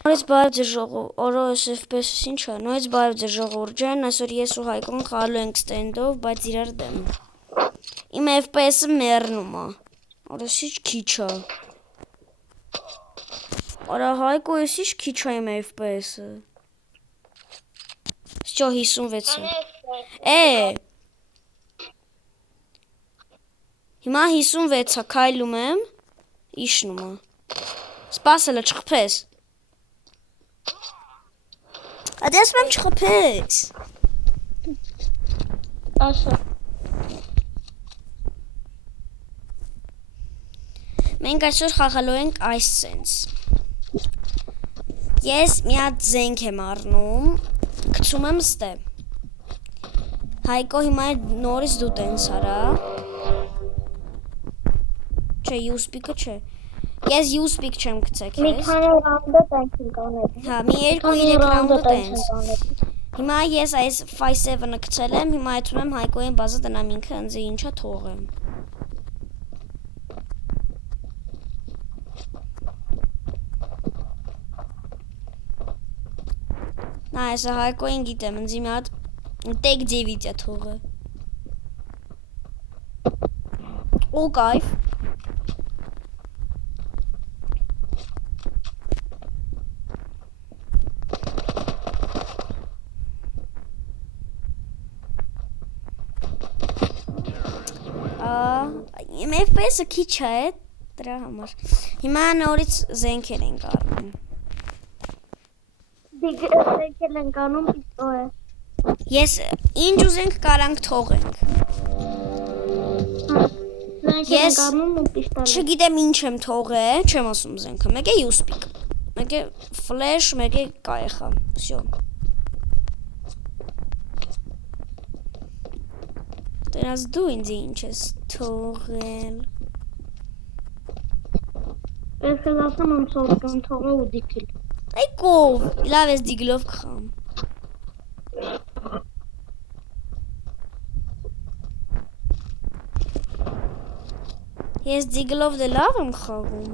Նորից բարև ձեզ ժողովուրդ, օրոս FPS-ից ինչ է, նորից բարև ձեզ ժողովուրդ ջան, այսօր ես ու Հայկոն խաղալու ենք ստենդով, բայց իրար դեմ։ Իմ FPS-ը մեռնում է, օրոս ինչ քիչ է։ Արա Հայկո, ես ինչ քիչ է իմ FPS-ը։ Շո 56 է։ Հիմա 56 է, քայլում եմ, իշնում է։ Սպասելը չխփես։ Ադես մեմ չխփես։ Ասա։ Մենք այսօր խաղալու ենք այս սենց։ Ես մի հատ զենք եմ առնում, գցում եմ ստե։ Հայկո հիմա նորից դու տենց արա։ Չէ, յուսպիկը չէ։ Ես յուսպիկ չեմ գցեք Մի ես։ քանի ռաունդը տենց ենք անել։ Հա, մի 2-3 ռաունդը տենց։ Հիմա ես այս 5-7-ը գցել եմ, հիմա այդում եմ Հայկոյին բազա տնամ ինքը ընձի ինչա թողեմ։ Նա այսա Հայկոյին գիտեմ, ընձի մի հատ տեք 9 է թողը։ Ու կայվ։ Իմ FPS-ը քիչ է, դրա համար։ Հիմա նորից զենքեր ենք առնում։ Դիգրել ենք անում պիստոլ է։ Ես ինչ ուզենք կարանք թողենք։ Մենք Ես ենք անում ու պիստոլ։ չգիտեմ ինչ եմ թողել, չեմ ասում զենքը։ Մեկ է յուսպիկ, մեկ է ֆլեշ, մեկ է կայխա։ Всё։ Դրանց դու ինձ ինչ ես թողել։ Ես ասում եմ սորկան թողը ու դիքիլ։ Այ կով, լավ ես դիգլով կխամ։ Ես դիգլով դե լավ եմ խաղում։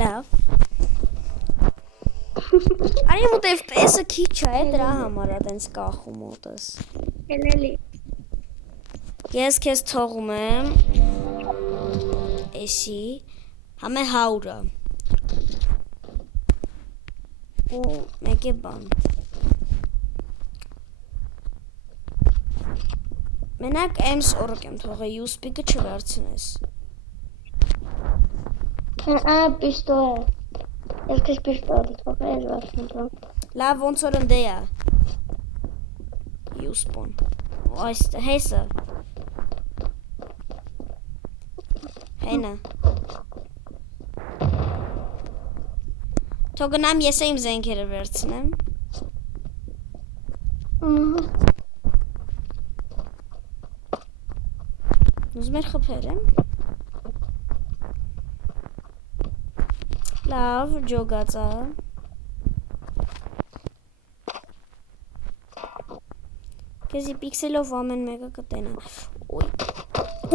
Լավ։ Արի մոտ FPS-ը քիչ է, դրա համար է տենց կախում մոտս։ Հելելի։ Ես քեզ թողում եմ էսի համե 100-ը ու մեկ է բան մենակ M-սորոք եմ թողել, յուսպիկը չվերցնես։ Պիստոլ է։ Ես քեզ պիստոլ թողել ես վարդում։ Լավ ոնց որ ընդե է։ Յուսպոն։ Այստե հեսը։ Հենա։ Թողնամ ես իմ զենքերը վերցնեմ։ Ուզում եք խփեր եմ։ Լավ, ջոգացա։ Քեզի պիքսելով ամեն մեկը կտենա։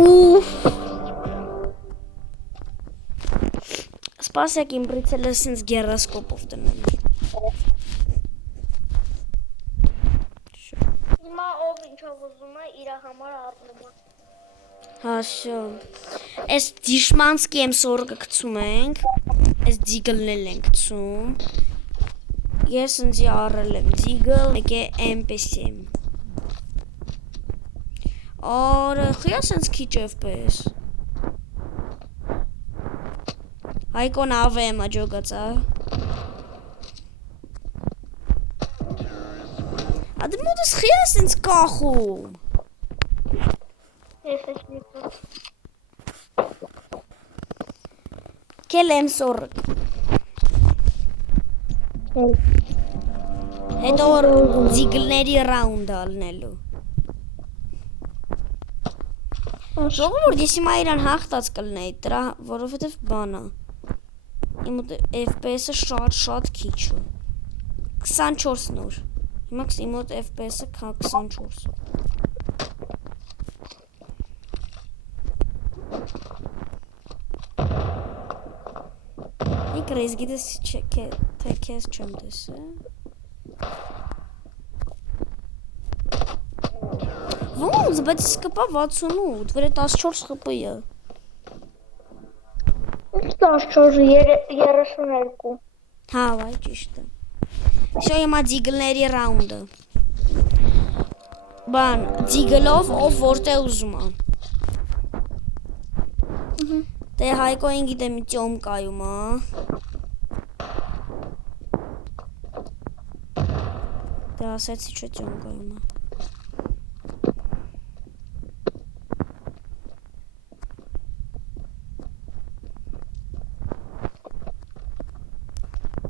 Ուֆ։ Սպասեք իմ բրիցելը սենց գերասկոպով տնեմ։ Հիմա ով ինչով ուզում է իր համար առնում է։ Հա, շո։ Այս դիշմանսկի եմ սորգը գցում ենք, այս դիգլնել ենք գցում։ Ես ընձի առել եմ դիգլ, մեկ է MPC եմ։ Արը, խիա սենց քիչ FPS։ Հայկոն AVM-ը ջոգացա։ Ադի մոտս խիա սենց կախում։ Ես ես միտում։ Կել եմ սորգ։ Հետո դիգլների ռաունդ ալնելու։ Ժողովուրդ, ես հիմա իրան հաղթած կլնեի, դրա որովհետև բան է։ Իմ FPS-ը շատ քիչ է։ 24 նոր։ Հիմա իմ FPS-ը 24։ Գրեզ գիտես թե քեզ չեմ տեսել։ Ոնց, բայց սկպա 68, վրե 14 խպը։ 14 32։ Հա, վայ, ճիշտ է։ Շո հիմա ձիգլների ռաունդը։ Բան, ձիգլով ով որտե ուզում է։ Դե Հայկոին գիտեմ ճոմ կայում է։ Դե ասեցի չէ ճոմ կայում է։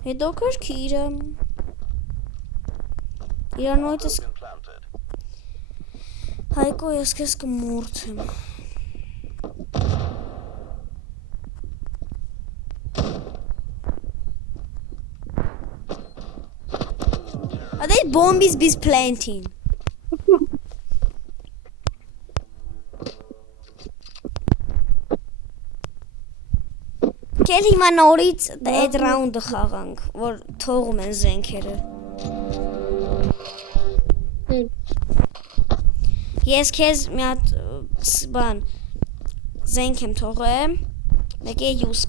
Հետո քրքիրը։ Իրանոյցս Հայկո ես քեզ կմորթեմ։ They bombs bis planting. Կել հիմա նորից այդ ռաունդը խաղանք, որ թողում են զենքերը։ Ես քեզ մի հատ բան զենք եմ թողեմ, մեկը յուս։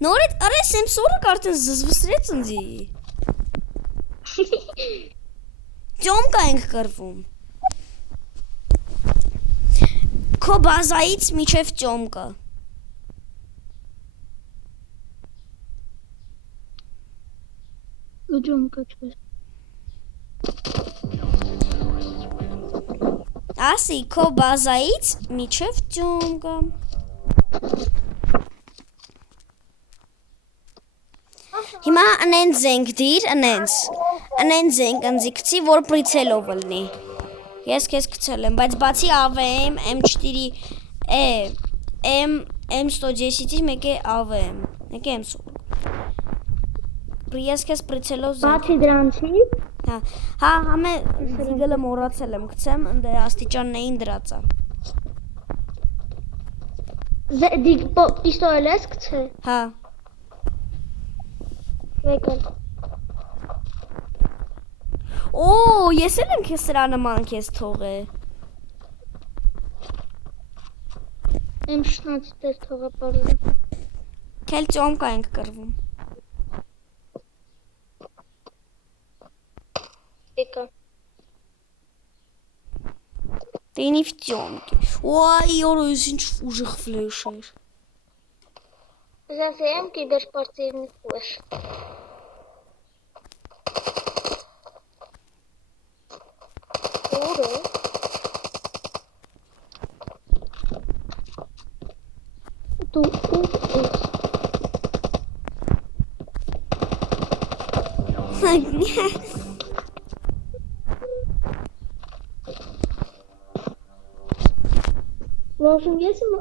Նորից արա Սեմսորը արդեն զզվսրեց ինձի։ Ճոմ կա ենք կրվում։ Քո բազայից միջև ճոմ կա։ Ուջում կոչվես։ Ասի, քո բազայից միջև ճոմ կա։ Հիմա անեն զենք դիր, անեն զենք անձիկցի, որ պրիցելով լնի։ Ես քեզ կցել եմ, բայց բացի AVM, M4, M110-ից մեկը AVM, մեկը M100։ Ես քեզ պրիցելով զենք։ Բացի դրանցի։ Հա, համե զիգլը մոռացել եմ, գցեմ, ընդ աստիճաններին դրած է։ Դիգ պիստոլ ես գցել։ Հա։ Վեկը։ Օ, ես էլ եմ քեզ սրա նման քեզ թողե։ M16 դեր թողա բարձր։ Քել ճոմ կա ենք կրվում։ Վեկը։ Տենի վտյոմքի։ Ոայ, օրո, ես ինչ ուժեղ ֆլեշ էր։ Զասեմ կիբերսպորտիվնի ֆլեշ։ Օրո։ Դու ուր ես։ Ողջույն, ես իմ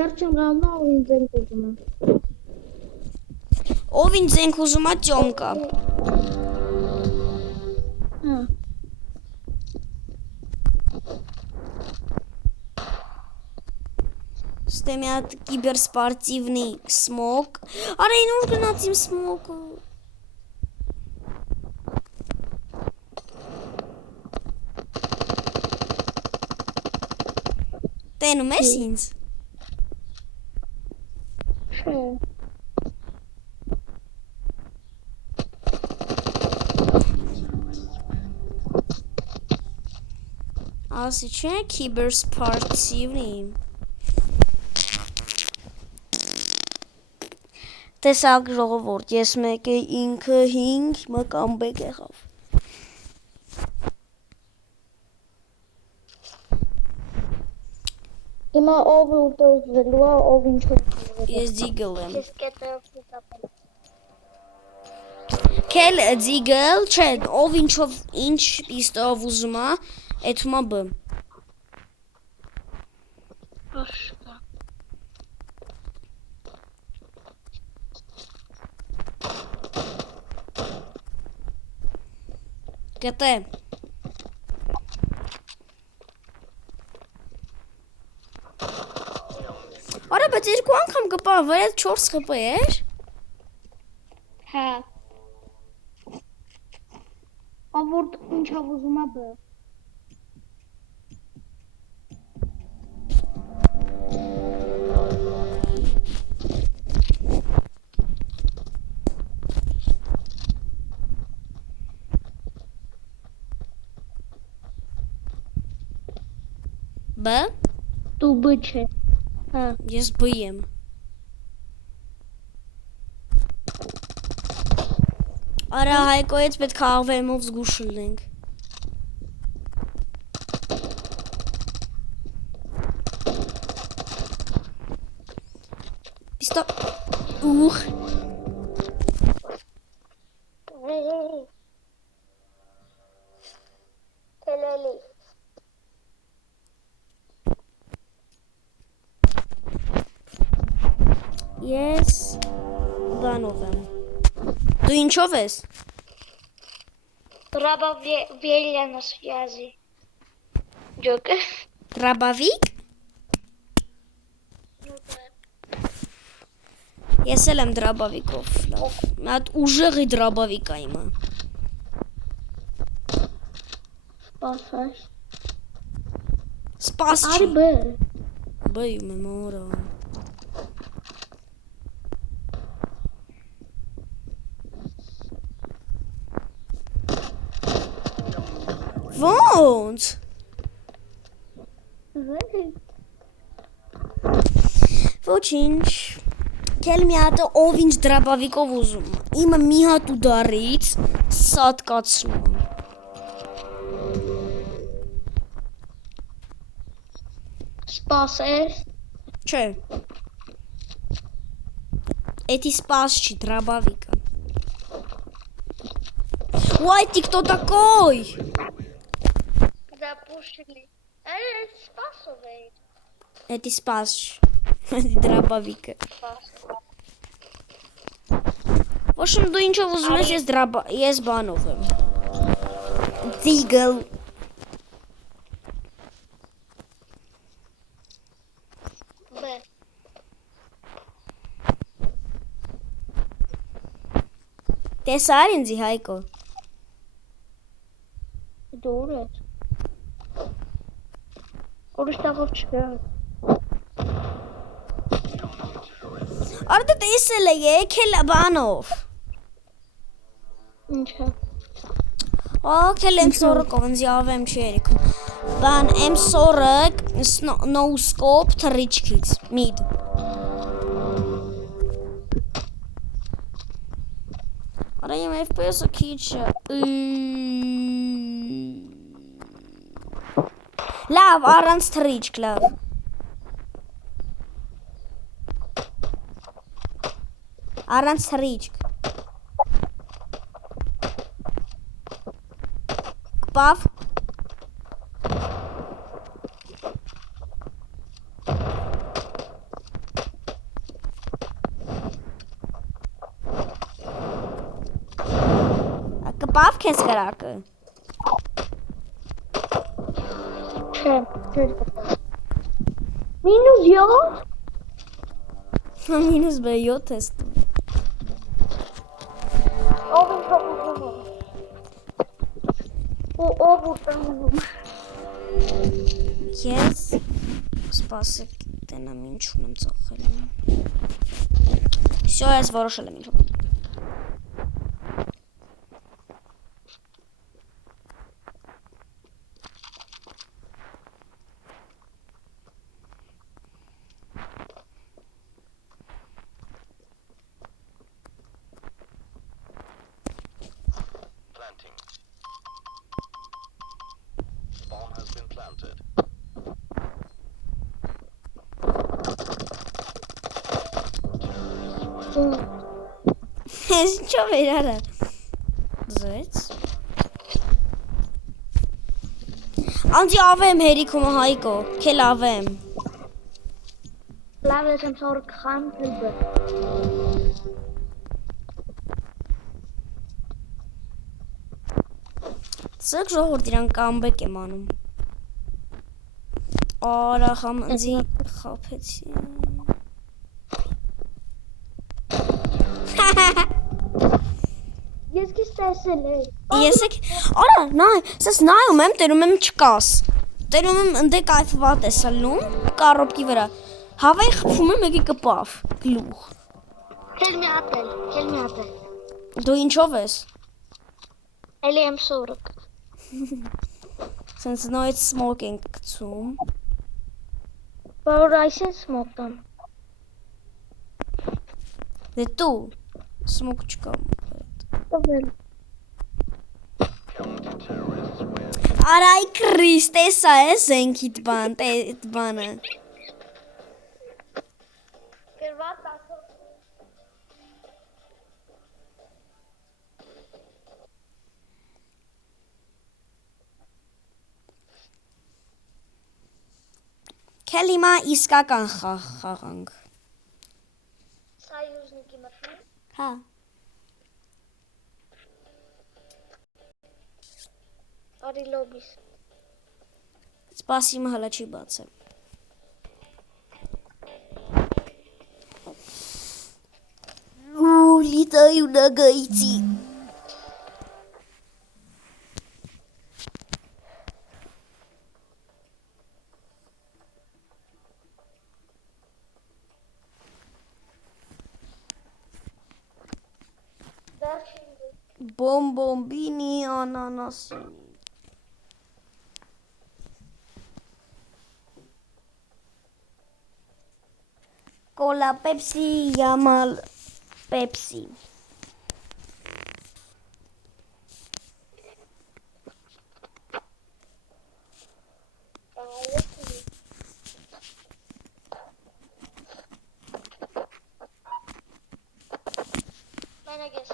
վերջին ռաունդը ինձ եմ ուզում։ Ով ինձ ենք ուզում է ճոմ կա։ Հա։ Ստե մի հատ կիբերսպորտիվնի սմոկ։ Արա այն ուր գնաց իմ սմոկը։ Տենում ես ինձ։ Չէ։ Ասի չէ կիբերսպորտիվնի։ Տեսակ ժողովուրդ, ես մեկը ինքը 5, հիմա կամբեկ եղավ։ Հիմա ով ուտելու է, ով ինչ ուտելու է։ Ես ձիգլ եմ։ Ես կետով կապել։ Քել ձիգլ, չէ, ով ինչով ինչ պիստով ուզում է, էթումա բ։ Աշկա։ Գտե։ Արա, բայց երկու անգամ կպա, վրա 4 խպը էր։ Հա։ Ավորդ ինչով ուզում է բը։ Բ։ Դու բը չէ։ Հա։ Ես B եմ։ Արա, Հայկոյից պետք է աղվեմով զգուշ լինենք։ Պիստո։ Ուխ։ Տելելի։ Ես բանով եմ։ Դու ինչով ես։ Рабовелья на связи. Джока. Ռաբավիկ։ Ես էլ եմ դրաբավիկով, լավ։ Մի հատ ուժեղի դրաբավիկ է իմը։ Спасай. Սպաս չի։ Արբը։ Բայում եմ արա։ Ոնց։ Ոչինչ։ Քել մի հատ ով ինչ դրաբավիկով ուզում։ Իմը մի հատ ուդարից սատկացնում։ Спасай. Չէ։ Էդի սպաս չի դրաբավիկը։ Ուայ, кто такой? Запушили. Спасовый. Էդի սպաս չի։ Էդի դրաբավիկը։ Ոչմ դու ինչով ուզում ես, ես բանով եմ։ Ձիգլ։ Б. Տեսար ինձի Հայկո։ Դուր է։ Ուրիշտեղով չկա։ Արա դու տեսել է եկել բանով։ Ինչա։ Ակել M40-ով ինձի ավեմ չի երիքում։ Բան M40 no scope թռիչքից, mid։ Արա իմ FPS-ը քիչ է։ Լավ, առանց թռիչք, լավ։ Առանց թռիչք։ Կպավ։ Կպավ քեզ կրակը։ Չէ, չէ։ Մինուս 7։ Մինուս B7 ես դու։ Ով ինչով ուզում է։ Ով ուզում։ Ես սպասեք տենամ ինչ ունեմ ծախել։ Всё, ես որոշել եմ ինչ ունեմ։ Ես ինչով էր արա։ Զեց։ Անձի ավեմ հերիքումը Հայկո, քել ավեմ։ Լավ ես եմ 40 խան լբը։ Սեք ժողովուրդ իրան կամբեկ եմ անում։ Արա խամձի խափեցի։ Ես քիչ տեսել եմ։ Եսեք, արա, նայ, սես նայում եմ, տերում եմ չկաս։ Տերում եմ ընդ կայֆված է սալում, կարոպկի վրա։ Հավայի խփում եմ եկի կպավ, գլուխ։ Քել մի հատ էլ։ Դու ինչով ես։ Էլի եմ սուրկ։ Սենց նոյց սմոք ենք գցում։ Որ այս է սմոկտան։ Դե դու սմոք չկա։ Տվել։ Արայ Քրիստե, սա է զենքիդ բանը։ Գրված ասո։ Քել հիմա իսկական խաղանք։ Սայուզնիկի մտնի։ Հա։ Արի լոբիս։ Սպասի հիմա հələ չի բացել։ Ու լիտայու նագայցի։ Բոմբոմբինի անանասինի։ Կոլա պեպսի, յամալ պեպսի։ Մենակ ես։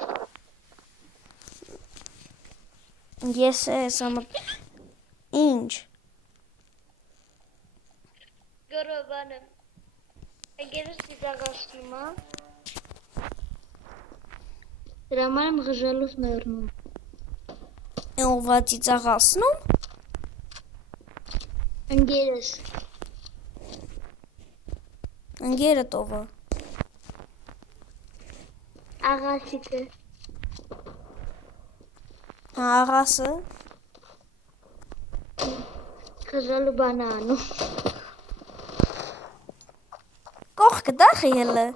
Ես ես ամը ինչ։ Գորովանը։ Εγγերս ծիծաղացնում, հա։ Դրա համար եմ ղժալուս մեռնում։ Ով է ծիծաղացնում։ Εγγերս։ Ընկերդ ով է։ Աղասիկը։ Աղասը։ Ղժալու բան է անում։ Կողքը դա խիելը։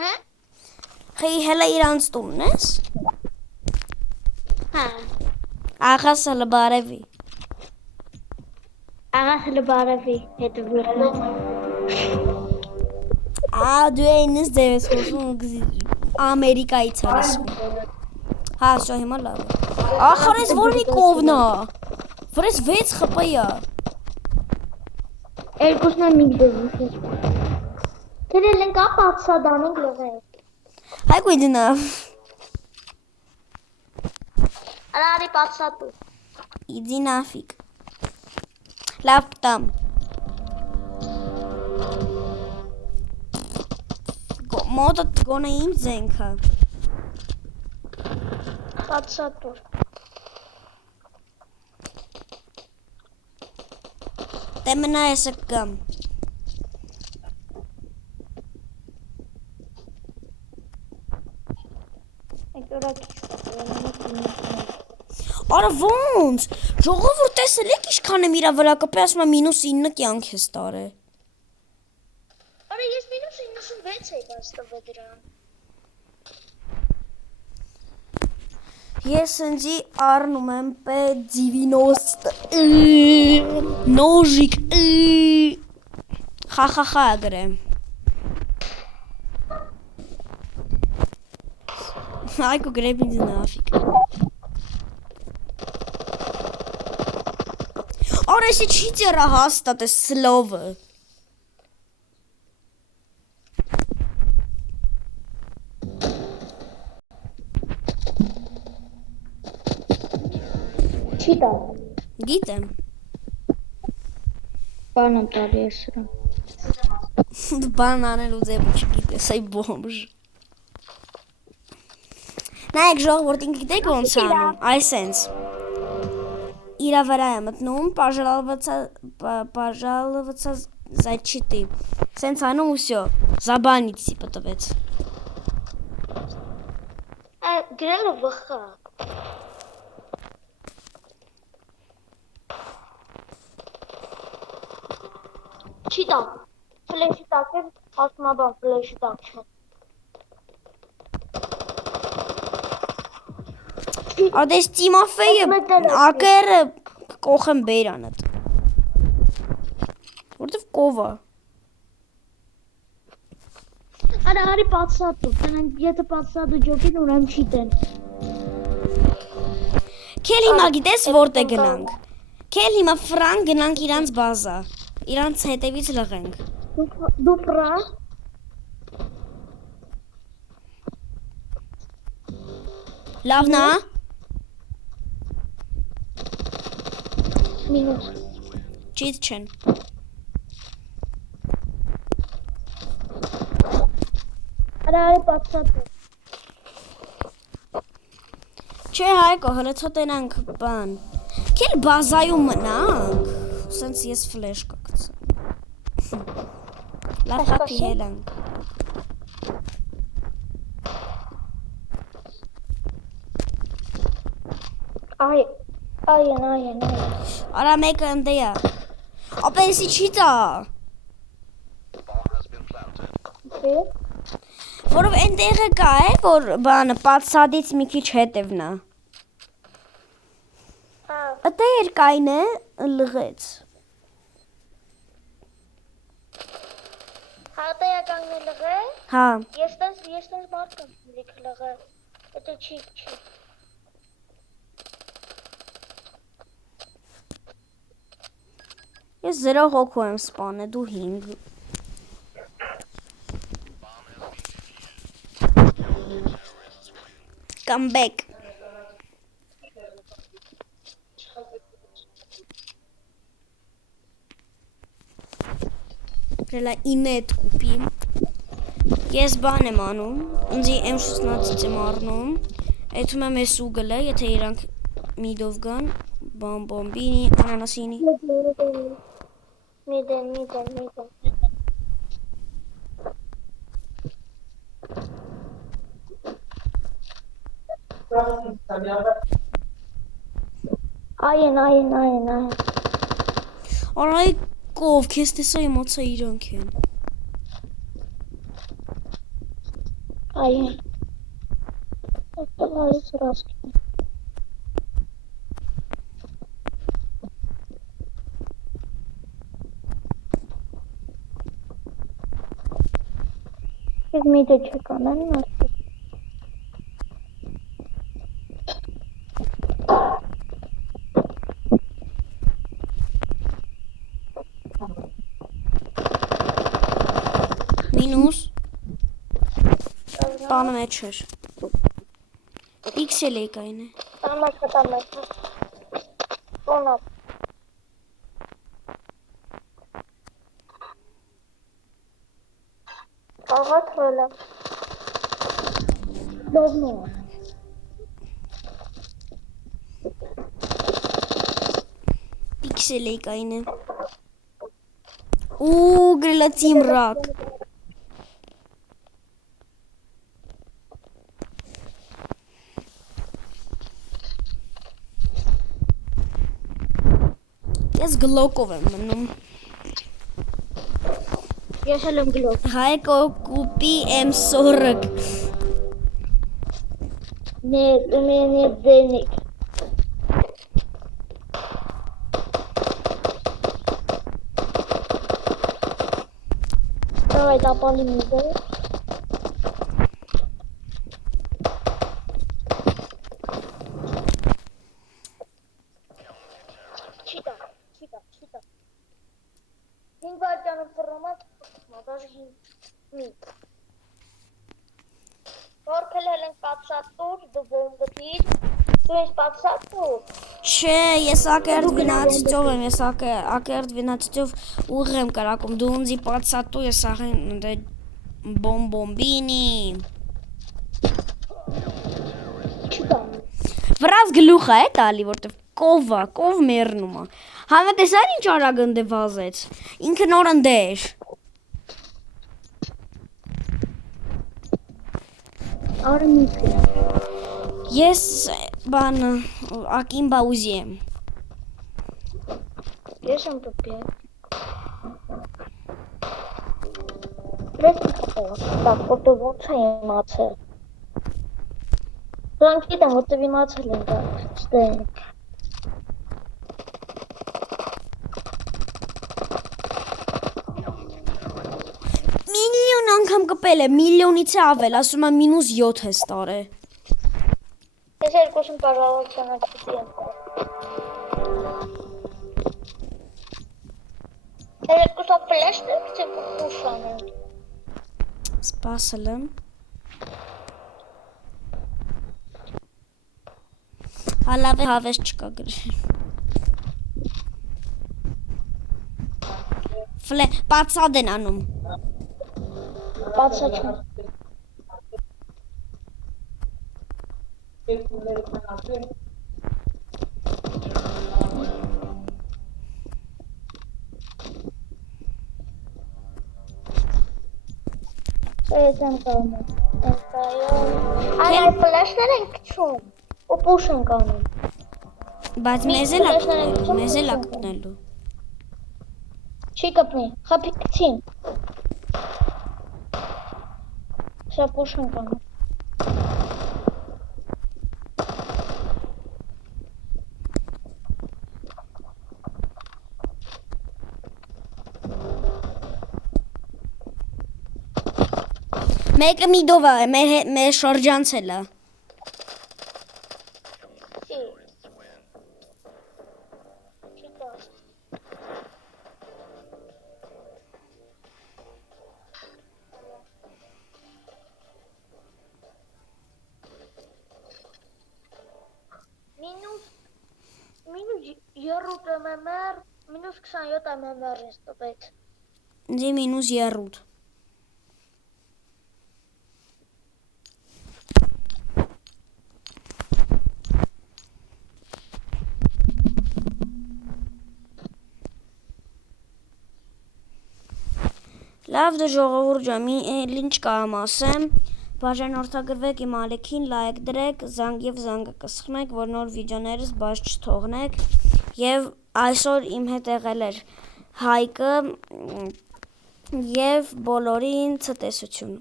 Հա։ Խիելը իրանց տունն ես։ Հա։ Աղասը լբարևի։ Աղասը լբարևի հետը վիրնա։ Դու այնս դևես խոսում Ամերիկայից հարսում։ Հա, շո հիմա լավ է։ Ախր ես որ մի կովնա։ Որ ես 6 խպայա։ Երկուսն եմ միգդեվուս։ Թերել ենք ապացադանենք լղել։ Հայ կույդնա։ Արարի պատսատու։ Իդի նաֆիկ։ Լավ տամ։ Մոտը գոնը իմ զենքը։ Պատսատուր։ Դե մնա եսը կգամ։ Արա ոնց, ժողովուրդ տեսել եք ինչքան եմ իրա վրա կպե, ասում եմ -9 կյանք ես տարել։ Արա ես -96 եի բաստավը դրան։ Ես ընձի առնում եմ P90 նոժիկ խախախա գրեմ։ Այկու գրեմ ինձ նաֆիկ։ Արա եսի չի ծերա հաստատ է սլովը։ Չի տա։ Գիտեմ։ Բան եմ տալի ես սրան։ Բան անելու ձևը չգիտես, այ բոմժ։ Նայեք ժողովուրդ ինքը գիտեք ոնց է անում, այսենց։ Իրա վրա է մտնում, пожаловаться защиты։ Սենց անում ու всё, забанить типа տվեց։ Գրել է վխա։ Չի տա։ Ֆլեշի տակ է, ասում է բան ֆլեշի տակ չէ։ Ադես Տիմոֆեյը ակերը կողեմ բերանդ։ Որտեվ կովա։ Արա արի պատսատու, կանանք եթե պատսատու ջոկին ուրեմ չի տեն։ Քել հիմա գիտես որտե գնանք։ Քել հիմա ֆրանկ գնանք իրանց բազա։ Իրանց հետևից լղենք։ Դու պրա։ Լավն է։ Մինուս։ Ճիտ չեն։ Արա արի պատսատու։ Չէ Հայկո, հələ ցոտենանք բան։ Քել բազայում մնանք։ Սենց ես ֆլեշ կգցեմ։ Լավ հապի հելանք։ Այեն։ Արա մեկը ընդե է։ Ապեսի չի տա։ Որով այնտեղը կա է, որ բանը պատսադից մի քիչ հետևն է։ Ատե երկայն է, լղեց։ Հատայա կանգնել լղե։ Հա։ Ես տես մարդ կամ լիք լղե։ Էտե չի։ Ես 0 հոգու եմ սպանել, դու 5։ Come back։ Գրելա 9 կուպի։ Ես բան եմ անում, ինձի M16 եմ առնում, էթում եմ ես ուգլը, եթե իրանք միդով գան, բոմբինի, անանասինի։ Միդեն։ Այեն։ Արայ կով, քեզ տեսա իմացա իրանք են։ Այեն։ Այս ռասկի։ Ես միդը չկանեմ նասի։ Մինուս։ Բանը մեջ էր։ Պիքսել էի կայն է։ Տամաս։ Սոնա։ Աղա թվելա։ Լովնո։ Պիքսել էի կայն է։ Ու գրլացիմ ռակ։ Ես գլոկով եմ մնում։ Ես էլ եմ գլոկ։ Հայկո կուպի M40։ Нет, у меня нет денег. Давай запалим его. Чита. Инвалидный формат, даже не. Որքել են պատսատուր, դու բոմբտիր, դու ես պատսատուր։ Չէ, ես ակերտ 12-ով եմ, ես ակերտ 12-ով ուղ եմ կարակում, դու ունձի պատսատու ես աղեն բոմբինի։ վրաս գլուխը է տալի, որտեվ կով մեռնում է։ Համը տեսար ինչ արագ ընդ վազեց։ Ինքը նոր ընդեր։ Արմիքը։ Ես բան ակիմբա ուզի եմ։ Ես եմ տպի։ Ռեստ կապող, տակ, որտով ոնց է իմացել։ Դրանք գիտեմ, որտև իմացել են դա, ստենք։ Միլիոն անգամ կպել է, միլիոնից է ավել, ասում է -7 է ստար է։ Ես երկուսում պարավակ ճանաչպիտի եմ։ Ես երկուսով ֆլեշն եմ կծեմ ուշան եմ։ Սպասել եմ։ Հալավ է հավես չկա գրել։ Պացած են անում։ Բացաչում։ Ես եմ կանում։ Այլ ֆլեշներ են կչում։ Ու պուշ են կանում։ Բայց մեզ էլ ա կտնելու։ Չի կպնի, խապի կցին։ Շա պուշ են կանում։ Մեկը միդով է, մեր շրջանցել է։ Մինուս 30 mmR, մինուս 27 mmR ինձ տպեց։ Ինձի -30։ Լավ դե ժողովուրդ ջան, ինչ կարամ ասեմ, բաժանորդագրվեք իմ ալիքին, լայք դրեք, զանգը կսխմեք, որ նոր վիդեոներս բաց չթողնեք, եւ այսօր իմ հետ եղել էր Հայկը եւ բոլորին ցտեսություն։